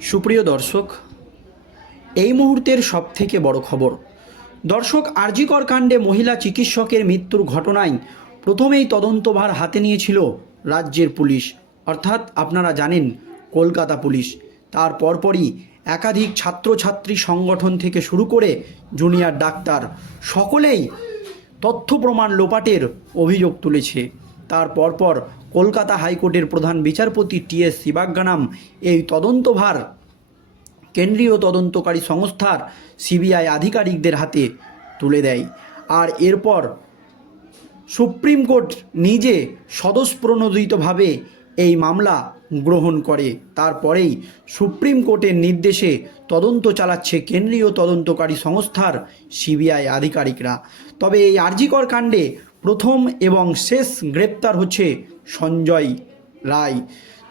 সুপ্রিয় দর্শক, এই মুহূর্তের সবথেকে বড় খবর। দর্শক, আরজিকর কাণ্ডে মহিলা চিকিৎসকের মৃত্যুর ঘটনায় প্রথমেই তদন্তভার হাতে নিয়েছিল রাজ্যের পুলিশ। অর্থাৎ আপনারা জানেন, কলকাতা পুলিশ। তার পরপরই একাধিক ছাত্রছাত্রী সংগঠন থেকে শুরু করে জুনিয়র ডাক্তার, সকলেই তথ্য প্রমাণ লোপাটের অভিযোগ তুলেছে। তার পরপর কলকাতা হাইকোর্টের প্রধান বিচারপতি টি এস শিবাজ্ঞানাম এই তদন্তভার কেন্দ্রীয় তদন্তকারী সংস্থার সিবিআই আধিকারিকদের হাতে তুলে দেয়। আর এরপর সুপ্রিম কোর্ট নিজে স্বতঃপ্রণোদিতভাবে এই মামলা গ্রহণ করে। তারপরেই সুপ্রিম কোর্টের নির্দেশে তদন্ত চালাচ্ছে কেন্দ্রীয় তদন্তকারী সংস্থার সিবিআই আধিকারিকরা। তবে এই আরজিকর কাণ্ডে প্রথম এবং শেষ গ্রেপ্তার হচ্ছে সঞ্জয় রায়।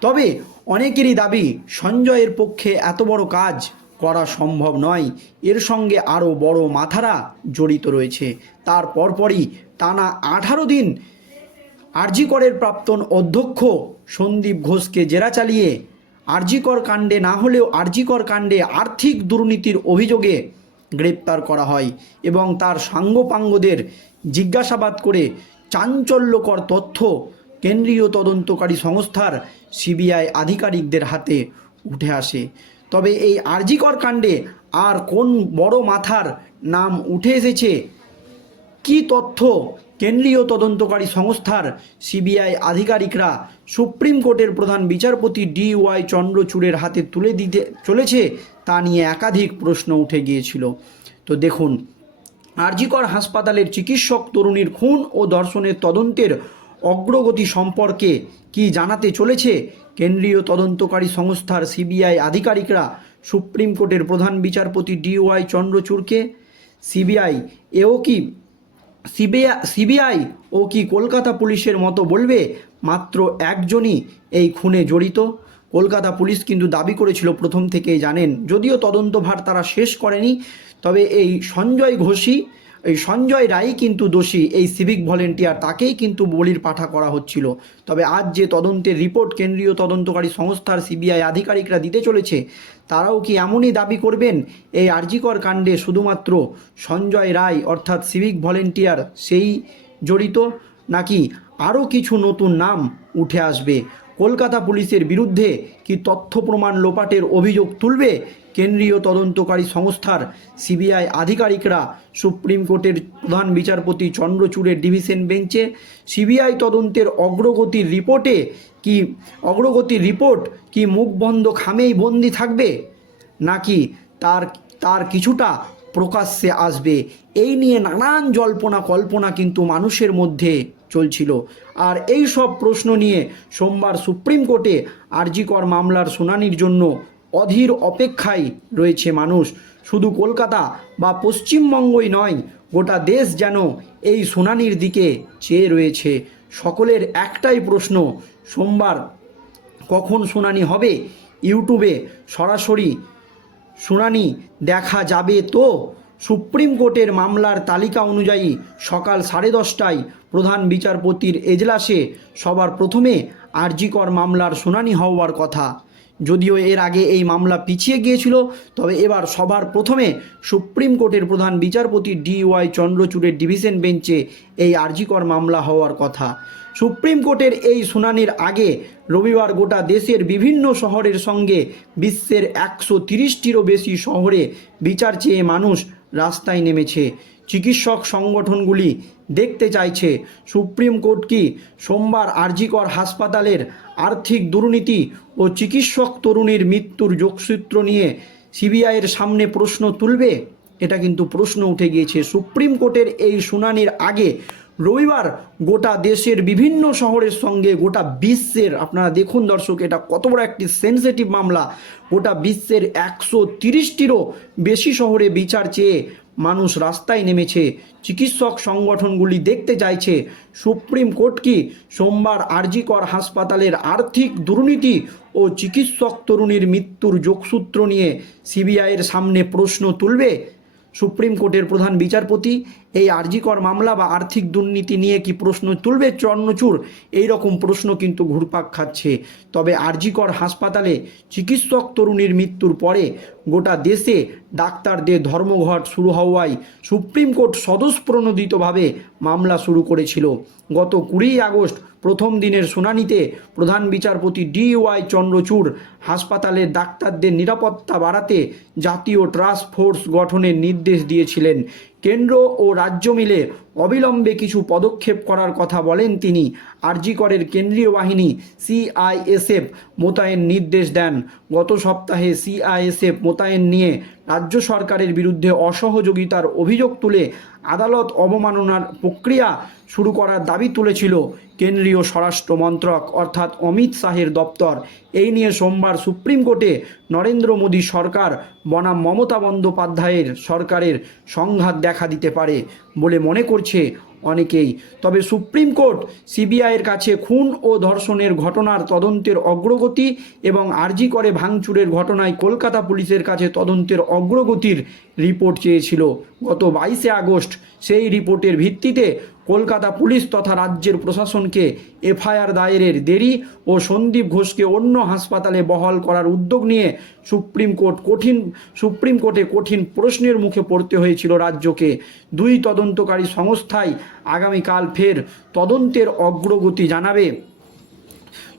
তবে অনেকেরই দাবি, সঞ্জয়ের পক্ষে এত বড় কাজ করা সম্ভব নয়। এর সঙ্গে আরও বড় মাথারা জড়িত রয়েছে। তার পরপরই টানা আঠারো দিন আরজিকরের প্রাক্তন অধ্যক্ষ সন্দীপ ঘোষকে জেরা চালিয়ে আরজিকর কাণ্ডে না হলেও আরজিকর কাণ্ডে আর্থিক দুর্নীতির অভিযোগে গ্রেপ্তার করা হয় এবং তার সাঙ্গপাঙ্গদের জিজ্ঞাসাবাদ করে চাঞ্চল্যকর তথ্য কেন্দ্রীয় তদন্তকারী সংস্থার সিবিআই আধিকারিকদের হাতে উঠে আসে। তবে এই আরজিকর কাণ্ডে আর কোন বড় মাথার নাম উঠে এসেছে, কি তথ্য কেন্দ্রীয় তদন্তকারী সংস্থার সিবিআই আধিকারিকরা সুপ্রিম কোর্টের প্রধান বিচারপতি ডি ওয়াই চন্দ্রচূড়ের হাতে তুলে দিতে চলেছে তা নিয়ে একাধিক প্রশ্ন উঠে গিয়েছিল। তো দেখুন আরজিকর হাসপাতালের চিকিৎসক তরুণীর খুন ও ধর্ষণের তদন্তের অগ্রগতি সম্পর্কে কি জানাতে চলেছে কেন্দ্রীয় তদন্তকারী সংস্থার সিবিআই আধিকারিকরা? সুপ্রিম কোর্টের প্রধান বিচারপতি ডি ওয়াই চন্দ্রচূড়কে? সিবিআই এও কি? সিবিআই সিবিআই ও কি কলকাতা পুলিশের মতো বলবে? মাত্র একজনই এই খুনে জড়িত। কলকাতা পুলিশ কিন্তু দাবি করেছিল প্রথম থেকেই জানেন। যদিও তদন্তভার তারা শেষ করেনি, তবে এই সঞ্জয় ঘোষী, এই সঞ্জয় রায় কিন্তু দোষী। এই সিভিক ভলেন্টিয়ার তাকেই কিন্তু বলির পাঠা করা হচ্ছিল। তবে আজ যে তদন্তের রিপোর্ট কেন্দ্রীয় তদন্তকারী সংস্থার সিবিআই আধিকারিকরা দিতে চলেছে, তারাও কি এমনই দাবি করবেন? এই আরজিকর কাণ্ডে শুধুমাত্র সঞ্জয় রায় অর্থাৎ সিভিক ভলেন্টিয়ার সেই জড়িত, নাকি আরও কিছু নতুন নাম উঠে আসবে? কলকাতা পুলিশের বিরুদ্ধে কি তথ্য প্রমাণ লোপাটের অভিযোগ তুলবে কেন্দ্রীয় তদন্তকারী সংস্থার সিবিআই আধিকারিকরা? সুপ্রিম কোর্টের প্রধান বিচারপতি চন্দ্রচূড়ের ডিভিশন বেঞ্চে সিবিআই তদন্তের অগ্রগতির রিপোর্টে কি, অগ্রগতির রিপোর্ট কি মুখ বন্ধ খামেই বন্দি থাকবে? নাকি তার তার কিছুটা প্রকাশ্যে আসবে? এই নিয়ে নানান জল্পনা কল্পনা কিন্তু মানুষের মধ্যে। চলছিল। আর এই সব প্রশ্ন নিয়ে সোমবার সুপ্রিম কোর্টে আরজিকর মামলার শুনানির জন্য অধীর অপেক্ষায় রয়েছে মানুষ। শুধু কলকাতা বা পশ্চিমবঙ্গই নয়, গোটা দেশ যেন এই শুনানির দিকে চেয়ে রয়েছে। সকলের একটাই প্রশ্ন, সোমবার কখন শুনানি হবে? ইউটিউবে সরাসরি শুনানি দেখা যাবে তো? সুপ্রিম কোর্টের মামলার তালিকা অনুযায়ী সকাল সাড়ে দশটায় প্রধান বিচারপতির এজলাসে সবার প্রথমে আরজিকর মামলার শুনানি হওয়ার কথা। যদিও এর আগে এই মামলা পিছিয়ে গিয়েছিল, তবে এবার সবার প্রথমে সুপ্রিম কোর্টের প্রধান বিচারপতি ডি ওয়াই চন্দ্রচূড়ের ডিভিশন বেঞ্চে এই আরজিকর মামলা হওয়ার কথা। সুপ্রিম কোর্টের এই শুনানির আগে রবিবার গোটা দেশের বিভিন্ন শহরের সঙ্গে বিশ্বের একশো তিরিশটিরও বেশি শহরে বিচার চেয়ে মানুষ রাস্তায় নেমেছে। চিকিৎসক সংগঠনগুলি দেখতে চাইছে, সুপ্রিম কোর্ট কি সোমবার আরজিকর হাসপাতালের আর্থিক দুর্নীতি ও চিকিৎসক তরুণীর মৃত্যুর যোগসূত্র নিয়ে সিবিআইয়ের সামনে প্রশ্ন তুলবে? এটা কিন্তু প্রশ্ন উঠে গিয়েছে। সুপ্রিম কোর্টের এই শুনানির আগে রবিবার গোটা দেশের বিভিন্ন শহরের সঙ্গে গোটা বিশ্বের, আপনারা দেখুন দর্শক, এটা কত বড় একটি সেন্সিটিভ মামলা। গোটা বিশ্বের একশো তিরিশটিরও বেশি শহরে বিচার চেয়ে মানুষ রাস্তায় নেমেছে। চিকিৎসক সংগঠনগুলি দেখতে চাইছে, সুপ্রিম কোর্ট কি সোমবার আরজিকর হাসপাতালের আর্থিক দুর্নীতি ও চিকিৎসক তরুণীর মৃত্যুর যোগসূত্র নিয়ে সিবিআইয়ের সামনে প্রশ্ন তুলবে? সুপ্রিম কোর্টের প্রধান বিচারপতি এই আরজিকর মামলা বা আর্থিক দুর্নীতি নিয়ে কি প্রশ্ন তুলবে চন্নচূড়? এই রকম প্রশ্ন কিন্তু ঘুরপাক খাচ্ছে। তবে আরজিকর হাসপাতালে চিকিৎসক তরুণীর মৃত্যুর পরে গোটা দেশে ডাক্তারদের ধর্মঘট শুরু হওয়ায় সুপ্রিম কোর্ট স্বতঃপ্রণোদিতভাবে মামলা শুরু করেছিল। গত কুড়ি আগস্ট প্রথম দিনের শুনানিতে প্রধান বিচারপতি ডি ওয়াই চন্দ্রচূড় হাসপাতালের ডাক্তারদের নিরাপত্তা বাড়াতে জাতীয় টাস্ক ফোর্স গঠনের নির্দেশ দিয়েছিলেন। কেন্দ্র ও রাজ্য মিলে অবিলম্বে কিছু পদক্ষেপ করার কথা বলেন তিনি। আরজিকরের কেন্দ্রীয় বাহিনী সিআইএসএফ মোতায়েন নির্দেশ দেন। গত সপ্তাহে সিআইএসএফ মোতায়েন নিয়ে রাজ্য সরকারের বিরুদ্ধে অসহযোগিতার অভিযোগ তুলে আদালত অবমাননার প্রক্রিয়া শুরু করার দাবি তুলেছিল কেন্দ্রীয় স্বরাষ্ট্র মন্ত্রক, অর্থাৎ অমিত শাহের দপ্তর। এই নিয়ে সোমবার সুপ্রিম কোর্টে নরেন্দ্র মোদী সরকার, বনাম মমতা বন্দ্যোপাধ্যায়ের সরকারের সংঘাত দেখা দিতে পারে বলে মনে করছে অনেকেই। তবে সুপ্রিম কোর্ট সিবিআইয়ের কাছে খুন ও ধর্ষণের ঘটনার তদন্তের অগ্রগতি এবং আর্জি করে ভাঙচুরের ঘটনায় কলকাতা পুলিশের কাছে তদন্তের অগ্রগতির রিপোর্ট চেয়েছিল। গত বাইশে আগস্ট সেই রিপোর্টের ভিত্তিতে কলকাতা পুলিশ তথা রাজ্যের প্রশাসনকে এফআইআর দায়েরের দেরি ও সন্দীপ ঘোষকে অন্য হাসপাতালে বহাল করার উদ্যোগ নিয়ে সুপ্রিম কোর্ট কঠিন, সুপ্রিম কোর্টে কঠিন প্রশ্নের মুখে পড়তে হয়েছিল রাজ্যকে। দুই তদন্তকারী সংস্থাই আগামীকাল ফের তদন্তের অগ্রগতি জানাবে।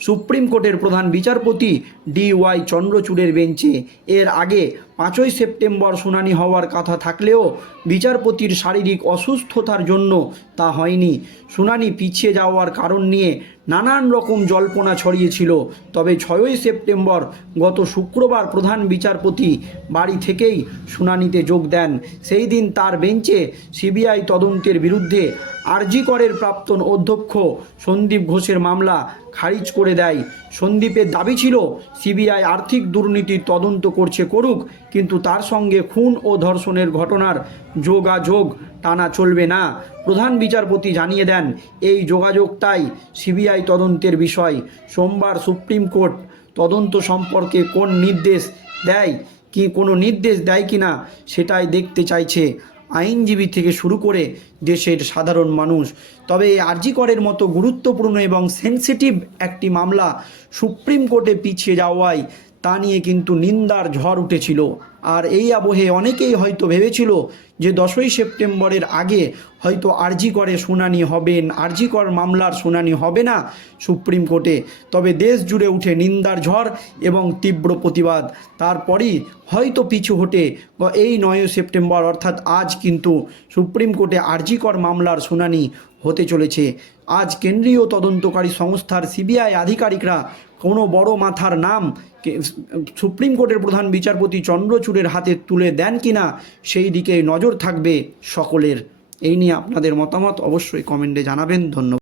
সুপ্রিম কোর্টের প্রধান বিচারপতি ডি ওয়াই চন্দ্রচূড়ের বেঞ্চে। এর আগে পাঁচই সেপ্টেম্বর শুনানি হওয়ার কথা থাকলেও বিচারপতির শারীরিক অসুস্থতার জন্য তা হয়নি। শুনানি পিছিয়ে যাওয়ার কারণ নিয়ে নানান রকম জল্পনা ছড়িয়েছিল। তবে ছয়ই সেপ্টেম্বর গত শুক্রবার প্রধান বিচারপতি বাড়ি থেকেই শুনানিতে যোগ দেন। সেই দিন তার বেঞ্চে সিবিআই তদন্তের বিরুদ্ধে আরজি করের প্রাক্তন অধ্যক্ষ সন্দীপ ঘোষের মামলা খারিজ করে দেয়। সন্দীপের দাবি ছিল, সিবিআই আর্থিক দুর্নীতির তদন্ত করছে করুক কিন্তু তার সঙ্গে খুন ও ধর্ষণের ঘটনার যোগাযোগ টানা চলবে না। প্রধান বিচারপতি জানিয়ে দেন, এই যোগাযোগটাই সিবিআই তদন্তের বিষয়। সোমবার সুপ্রিম কোর্ট তদন্ত সম্পর্কে কোন নির্দেশ দেয়, কি কোনো নির্দেশ দেয় কি না সেটাই দেখতে চাইছে। আইনজীবী থেকে শুরু করে দেশের সাধারণ মানুষ। তবে এই আরজি করের মতো গুরুত্বপূর্ণ এবং সেন্সিটিভ একটি মামলা সুপ্রিম কোর্টে পিছিয়ে যাওয়ায় তা নিয়ে কিন্তু নিন্দার ঝড় উঠেছিল। আর এই আবহে অনেকেই হয়তো ভেবেছিল যে দশই সেপ্টেম্বরের আগে হয়তো আরজি করে শুনানি হবেন, আরজি কর মামলার শুনানি হবে না সুপ্রিম কোর্টে। তবে দেশ জুড়ে উঠে নিন্দার ঝড় এবং তীব্র প্রতিবাদ। তারপরই হয়তো পিছু হটে এই নয় সেপ্টেম্বর, অর্থাৎ আজ কিন্তু সুপ্রিম কোর্টে আরজি কর মামলার শুনানি হতে চলেছে। আজ কেন্দ্রীয় তদন্তকারী সংস্থার সিবিআই আধিকারিকরা কোনো বড় মাথার নাম সুপ্রিম কোর্টের প্রধান বিচারপতি চন্দ্রচূড়ের হাতে তুলে দেন কিনা সেই দিকে নজর থাকবে সকলের। এই নিয়ে আপনাদের মতামত অবশ্যই কমেন্টে জানাবেন। ধন্যবাদ।